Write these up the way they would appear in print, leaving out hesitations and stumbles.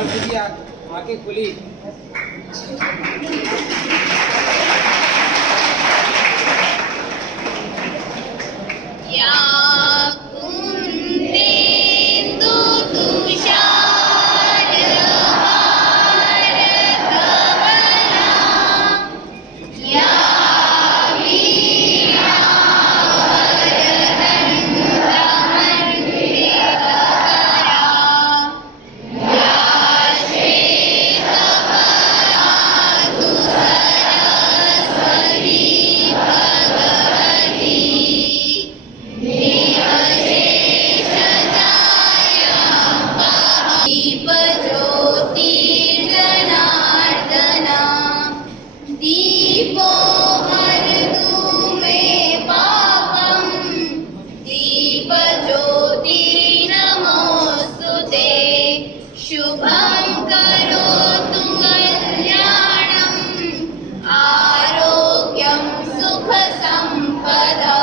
सरस्वती आंखें खुली। या कुन्देन्दु तुषारहारधवला या वीणावरदण्डमण्डितकरा या श्वेतवराहतु सरस्वती भगवती दीपज्योतिर्जनार्दना दीपो हरतु मे पापं दीपज्योति नमोऽस्तुते शुभं करोतु कल्याणं आरोग्यं सुखसम्पदा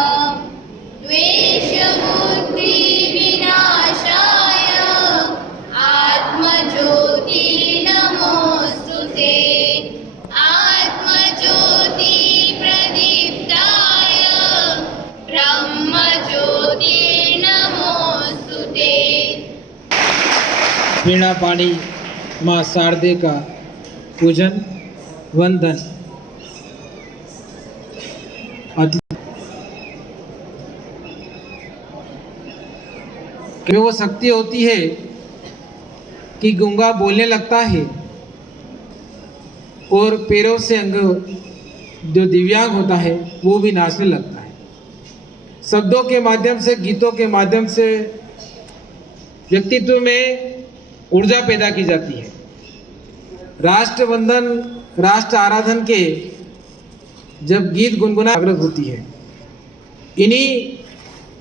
द्वेषबुद्धिविनाशाय आत्मज्योति नमोऽस्तुते आत्मज्योति प्रदीप्ताय ब्रह्मज्योति नमोऽस्तुते। वीणा पाणी माँ शारदे का पूजन वंदन। वो शक्ति होती है कि गूंगा बोलने लगता है और पैरों से अंग जो दिव्यांग होता है वो भी नाचने लगता है। शब्दों के माध्यम से, गीतों के माध्यम से व्यक्तित्व में ऊर्जा पैदा की जाती है। राष्ट्र वंदन, राष्ट्र आराधन के जब गीत गुनगुना जागृत होती है। इन्हीं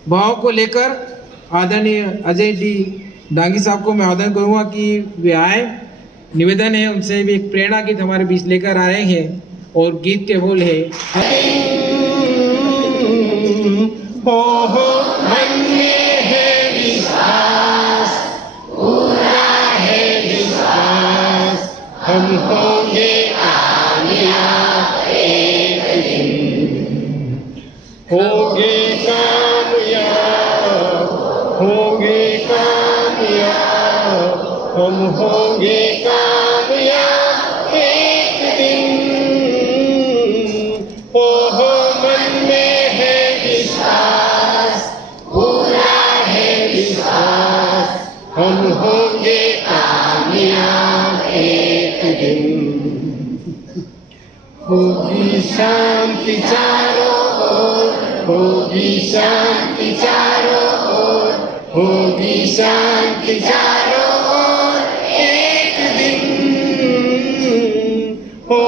भावों को लेकर आदरणीय अजय जी डांगी साहब को मैं आह्वान करूँगा कि वे आए। निवेदन है उनसे भी एक प्रेरणा गीत हमारे बीच लेकर आए हैं और गीत के बोल है मन में है विश्वास, पूरा है विश्वास, हम होंगे कामयाब एक दिन, होंगे कामयाब, होंगे कामयाब, हम होंगे कामयाब एक दिन। ओह मन में है विश्वास, पूरा है विश्वास, हम होंगे कामयाब एक दिन। होगी शांति चारों ओर, होगी शांति चारों ओर, होगी शांति चारों ओर एक दिन। हो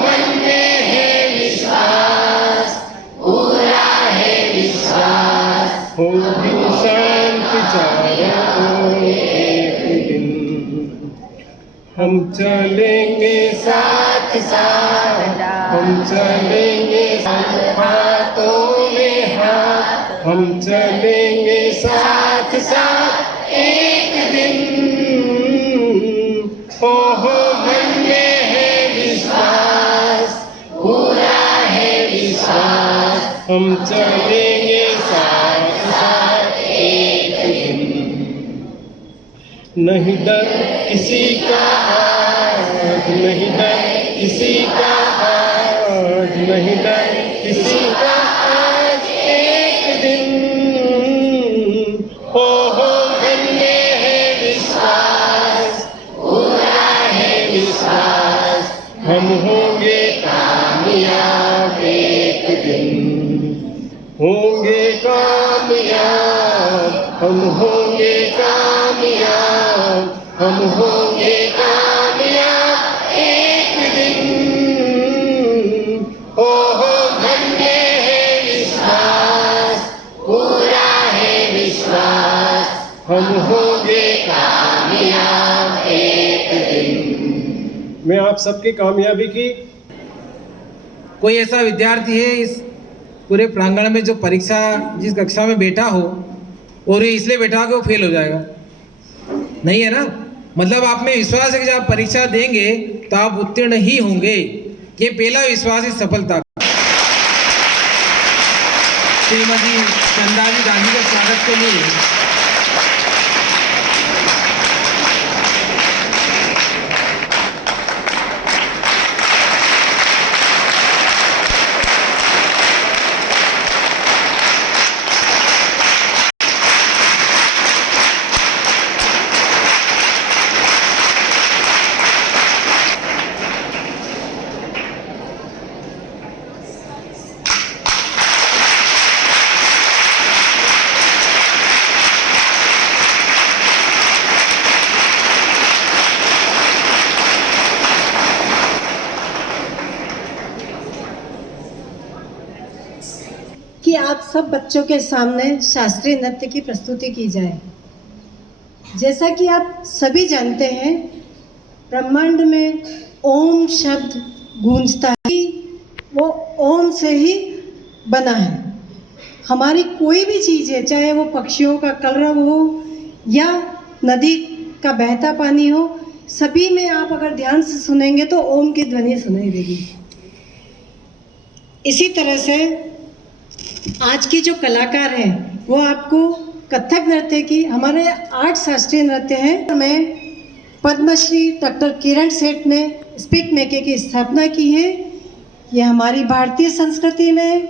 मन में है विश्वास, पूरा है विश्वास, होगी शांति चारों ओर एक दिन। हम चलेंगे साथ साथ, हम चलेंगे हाथों में हाथ, हम चलेंगे साथ साथ एक दिन। ओह मन में है विश्वास, पूरा है विश्वास, हम चलेंगे साथ साथ एक दिन। नहीं डर किसी का आज, नहीं डर किसी का आज, नहीं डर किसी का आज एक दिन। ओह मन में है विश्वास, पूरा है विश्वास, हम होंगे कामयाब एक दिन, होंगे कामयाब, हम होंगे कामयाब, हम होंगे कामयाब एक दिन। ओह मन में है विश्वास, पूरा है विश्वास, हम होंगे कामयाब एक दिन। मैं आप सबकी कामयाबी की। कोई ऐसा विद्यार्थी है इस पूरे प्रांगण में जो परीक्षा जिस कक्षा में बैठा हो और ये इसलिए बैठा हो कि वो फेल हो जाएगा? नहीं है ना। मतलब आप में विश्वास है कि जब आप परीक्षा देंगे तो आप उत्तीर्ण ही होंगे। ये पहला विश्वास है सफलता का। श्रीमती चंदाजी गांधी के स्वागत के लिए कि आप सब बच्चों के सामने शास्त्रीय नृत्य की प्रस्तुति की जाए। जैसा कि आप सभी जानते हैं, ब्रह्मांड में ओम शब्द गूंजता है, वो ओम से ही बना है। हमारी कोई भी चीज़ है, चाहे वो पक्षियों का कलरव हो या नदी का बहता पानी हो, सभी में आप अगर ध्यान से सुनेंगे तो ओम की ध्वनि सुनाई देगी। इसी तरह से आज की जो कलाकार हैं वो आपको कथक नृत्य की, हमारे 8 शास्त्रीय नृत्य हैं। मैं पद्मश्री डॉक्टर किरण सेठ ने स्पीक मेके की स्थापना की है। ये हमारी भारतीय संस्कृति में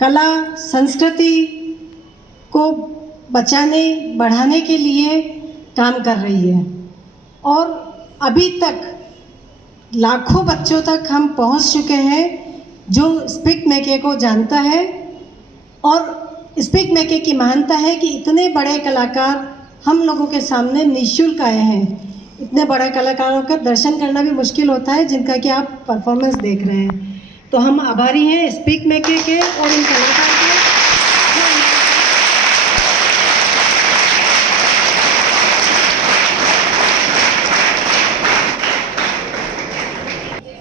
कला संस्कृति को बचाने बढ़ाने के लिए काम कर रही है और अभी तक लाखों बच्चों तक हम पहुंच चुके हैं जो स्पीक मेके को जानता है। और स्पीक मेके की महानता है कि इतने बड़े कलाकार हम लोगों के सामने निःशुल्क आए हैं। इतने बड़े कलाकारों का दर्शन करना भी मुश्किल होता है जिनका कि आप परफॉर्मेंस देख रहे हैं। तो हम आभारी हैं स्पीक मेके के और इन कलाकार के।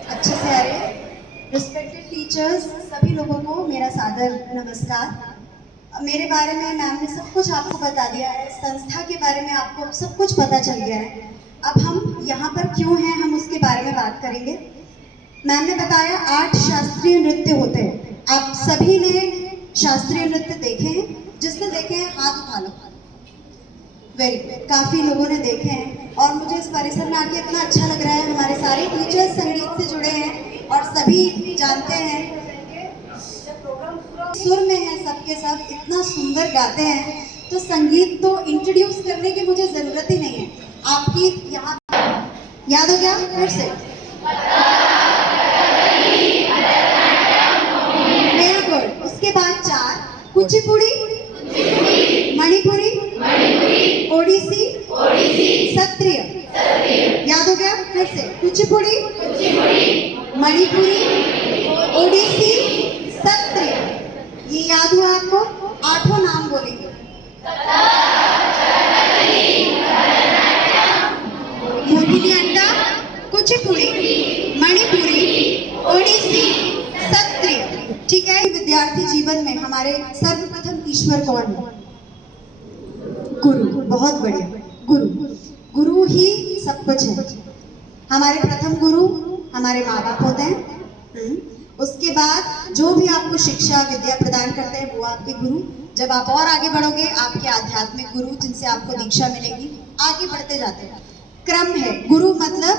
अच्छे से आ रहे हैं। रिस्पेक्टेड टीचर्स, सभी लोगों को मेरा सादर नमस्कार। मेरे बारे में मैम ने सब कुछ आपको बता दिया है, संस्था के बारे में आपको सब कुछ पता चल गया है। अब हम यहाँ पर क्यों हैं, हम उसके बारे में बात करेंगे। मैम ने बताया 8 शास्त्रीय नृत्य होते हैं। आप सभी ने शास्त्रीय नृत्य देखे हैं? जिसने देखे हैं हाथ उठा लो। वेरी गुड, काफ़ी लोगों ने देखे हैं और मुझे इस परिसर में आके इतना अच्छा लग रहा है। हमारे सारे टीचर्स संगीत से जुड़े हैं और सभी जानते हैं, सुर में है सबके सब, इतना सुंदर गाते हैं। तो संगीत तो इंट्रोड्यूस करने की मुझे ज़रूरत ही नहीं है। आपकी यहाँ याद हो गया? फिर से वेरी गुड। उसके बाद 4 कुचिपुड़ी, मणिपुरी, ओडिसी, सत्रिय। याद हो गया? फिर से कुचिपुड़ी, मणिपुरी, ओडिसी, सत्रिय। ये याद हुआ आपको? 8 नाम बोलेंगे। मोहिनीअट्टम, कुचिपुड़ी, मणिपुरी, ओडिसी, सत्रिय। ठीक है। विद्यार्थी जीवन में हमारे सर्वप्रथम ईश्वर कौन है? गुरु। बहुत बढ़िया, गुरु। गुरु ही सब कुछ है। हमारे प्रथम गुरु हमारे माँ बाप होते हैं। उसके बाद जो भी आपको शिक्षा विद्या प्रदान करते हैं वो आपके गुरु। जब आप और आगे बढ़ोगे, आपके आध्यात्मिक गुरु जिनसे आपको दीक्षा मिलेगी। आगे बढ़ते जाते हैं, क्रम है। गुरु मतलब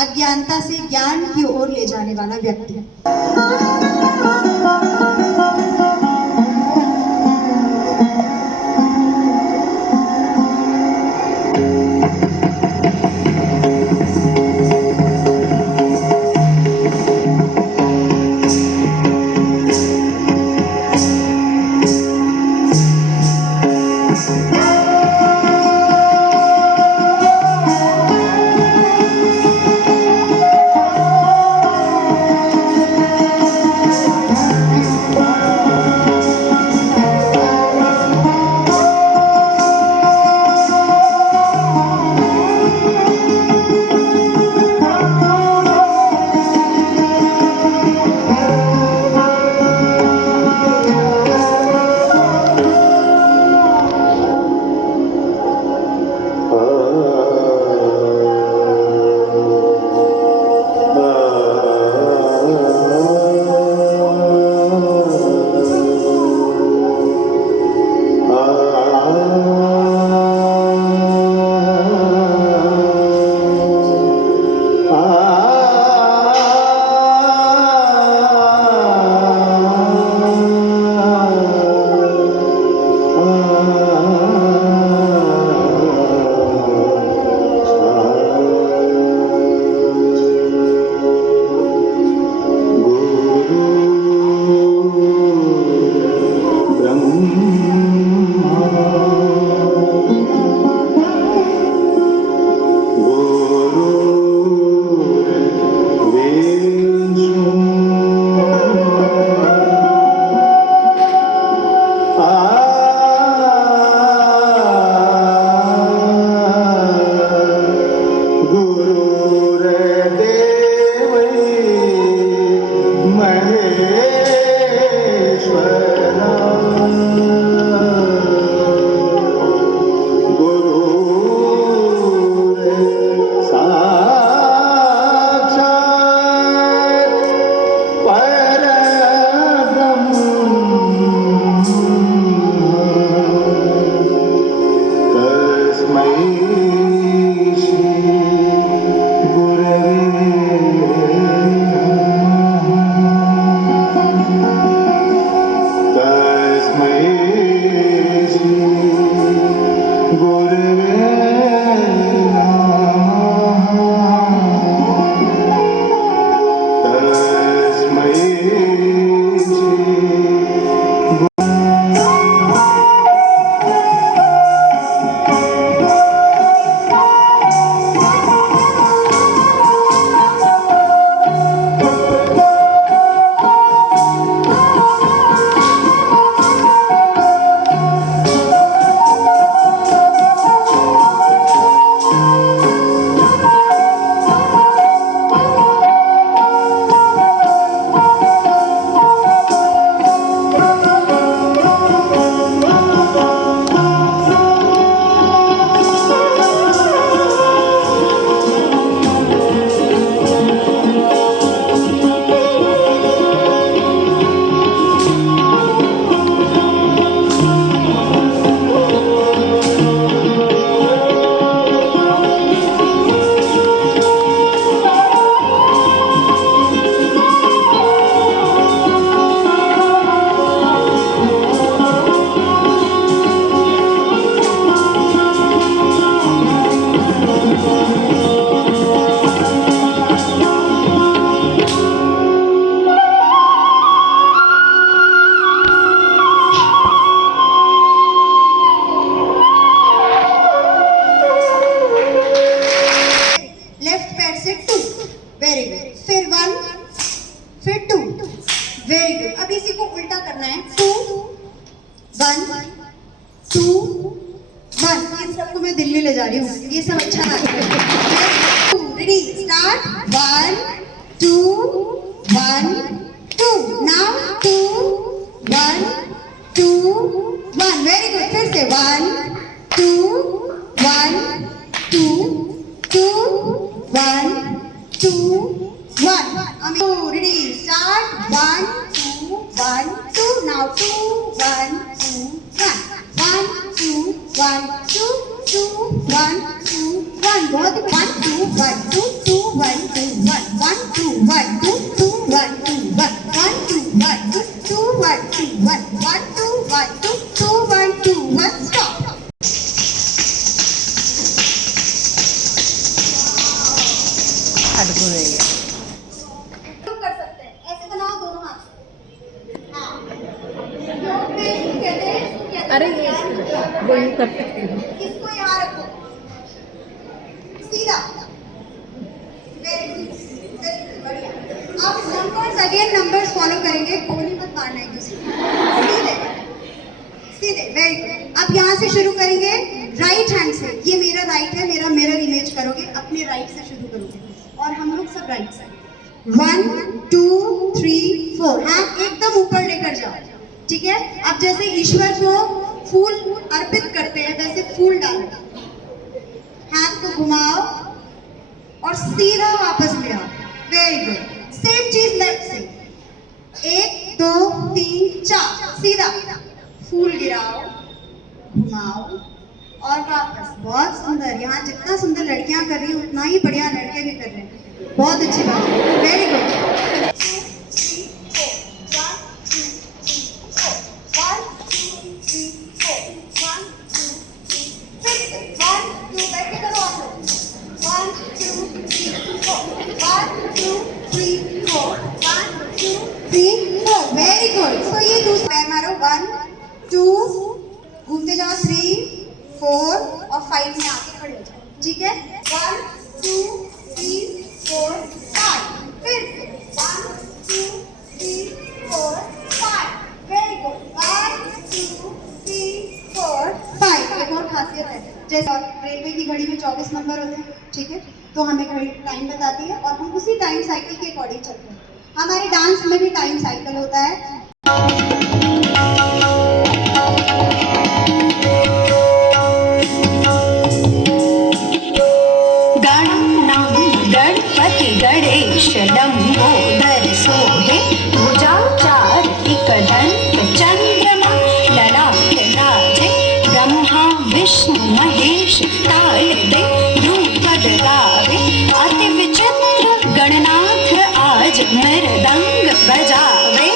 अज्ञानता से ज्ञान की ओर ले जाने वाला व्यक्ति। रही हूँ, ये सब अच्छा लगता है। Ready start 1 2 1 2 now 2 1 2 1 very good फिर से 1 2 1 2 2 1 2 1 ready start 1 2 1 2 now 2 1 2 1 1 2 1 2 2 1 2 1 बहुत 1 2 1 2 2 1 2 1 1 2 1 2 2 1 2 1 1 2 1 2 2 1 2 1 1 2 1 2 2 1 2 1 stop कर सकते हैं ऐसे बनाओ दोनों हाथ से हाँ योग में इसको कहते हैं अरे वो यूं करते हैं इसको यहाँ रखो सीधा वेरी गुड बढ़िया आप नंबर्स अगेन नंबर्स फॉलो करेंगे गोली मत मारना एक दूसरे को सीधे सीधे वेरी गुड अब यहाँ से शुरू करेंगे राइट हैंड से ये मेरा राइट है मेरा मिरर इमेज करोगे अपने राइट से शुरू करोगे और हम लोग सब राइट से 1 2 3 4 हाथ एकदम ऊपर लेकर जाओ ठीक है अब जैसे ईश्वर को फूल अर्पित करते हैं वैसे फूल डालो हाथ को घुमाओ और सीधा वापस ले आओ वेरी गुड सेम चीज लेफ्ट से 1 2 3 4 सीधा फूल गिराओ घुमाओ और वापस बहुत सुंदर यहाँ जितना सुंदर लड़कियां कर रही हैं उतना ही बढ़िया लड़के भी कर रहे हैं बहुत अच्छी बात very good 1 very good so ये दूसरा पैर मारो 1 2 घूमते जाओ 3 4 और 5 में आके खड़े हो जाओ ठीक है 1 2 3 4 5 फिर 1 2 3 4 5 वेरी गुड 1 2 3 4 5 एक और खासियत है जैसे रेलवे की घड़ी में 24 नंबर होते हैं ठीक है तो हमें घड़ी टाइम बताती है और हम उसी टाइम साइकिल के अकॉर्डिंग चलते हैं हमारे डांस में भी टाइम साइकिल होता है गणपति गणेश लंबोदर सोहे भुजा चार एकदंत चंद्रमा ललाट राजे ब्रह्मा विष्णु महेश ताल दे ध्रुपद गावे अति विचित्र गणनाथ आज मृदंग बजावे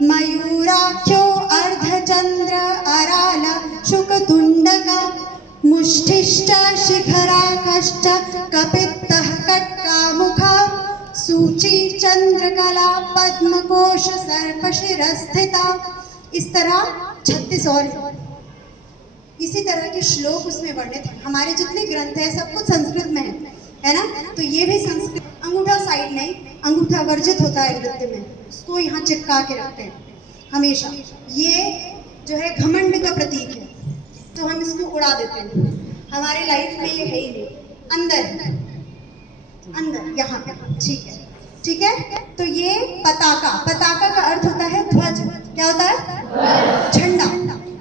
मयूराख्यो अर्धचंद्र अराल शुकतुंडका मुष्टिष्ट शिखराकश्च कपित्तः कट्कामुखा सूची चंद्रकला पद्मकोश सर्पशिरस्थिता। इस तरह 36 और इसी तरह के श्लोक उसमें वर्णित हैं। हमारे जितने ग्रंथ हैं सब कुछ संस्कृत में है ना, तो ये भी संस्कृत। अंगूठा साइड नहीं, अंगूठा वर्जित होता है नृत्य में, उसको यहाँ चिपका के रखते हैं हमेशा। ये जो है घमंड का प्रतीक है, तो हम इसको उड़ा देते हैं। हमारे लाइफ में ये है ही नहीं, अंदर अंदर यहाँ पे। ठीक है, ठीक है। तो ये पताका, पताका का अर्थ होता है ध्वज। क्या होता है? झंडा।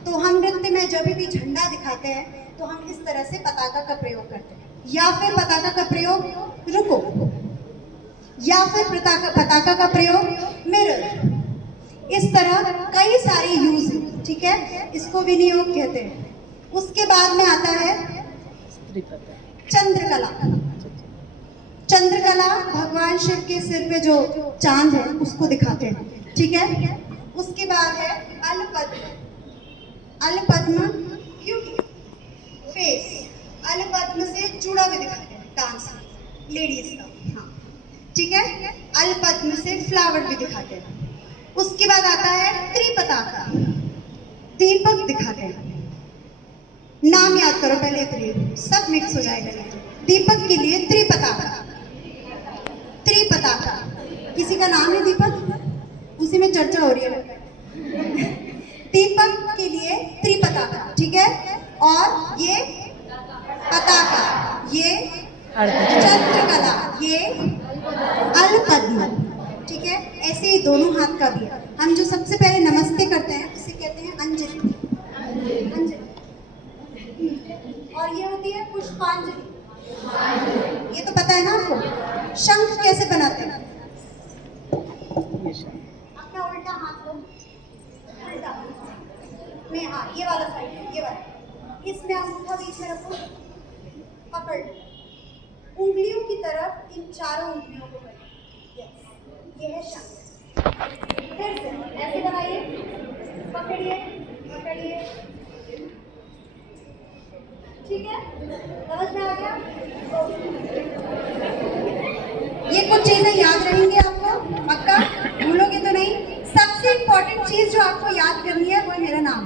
तो हम नृत्य में जब भी झंडा दिखाते हैं तो हम इस तरह से पताका का प्रयोग करते हैं, या फिर पताका का प्रयोग रुको, या फिर पताका का प्रयोग मिरर। इस तरह कई सारे यूज हैं, ठीक है, इसको विनियोग कहते हैं। उसके बाद में आता है चंद्रकला। चंद्रकला भगवान शिव के सिर पे जो चांद है उसको दिखाते हैं, ठीक है। उसके बाद है अलपद्म। अलपद्म क्योंकि फेस, अलपद्म से जुड़ा भी दिखाते हैं डांस लेडीज का, हाँ ठीक है। अलपद्म से फ्लावर भी दिखाते हैं। उसके बाद आता है त्रिपताका, दीपक दिखाते हैं। नाम याद करो पहले, सब मिक्स हो जाएगा। दीपक के लिए त्रिपताका। त्रिपताका, किसी का नाम है दीपक? उसी में चर्चा हो रही है। दीपक के लिए त्रिपताका, ठीक है। और ये पताका, ये चंद्रकला, ये अलपद्म, ठीक है। ऐसे ही दोनों हाथ का भी। हम जो सबसे पहले नमस्ते करते हैं उसे कहते हैं अंजलि। अंजलि। और ये होती है पुष्पांजलि। ये तो पता है ना आपको। शंख कैसे बनाते हैं? अपना उल्टा हाथ लो, उल्टा में, हाँ ये वाला साइड, ये वाला। इसमें अंगूठा बीच में रखो, पकड़ उंगलियों की तरफ इन चारों उंगलियों को पकड़ो। यस, ये है शंख। फिर से ऐसे बनाइए, पकड़िए पकड़िए, ठीक है। समझ में आ गया? ये कुछ चीजें याद रहेंगी आपको, पक्का भूलोगे तो नहीं। सबसे इम्पोर्टेंट चीज जो आपको याद करनी है वो है मेरा नाम।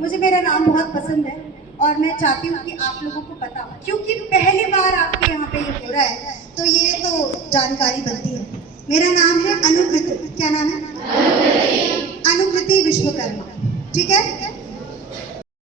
मुझे मेरा नाम बहुत पसंद है और मैं चाहती हूँ कि आप लोगों को पता हो, क्योंकि पहली बार आपके यहाँ पे ये हो रहा है तो ये तो जानकारी बनती है। मेरा नाम है अनुकृति। क्या नाम है? अनुकृति विश्वकर्मा, ठीक है।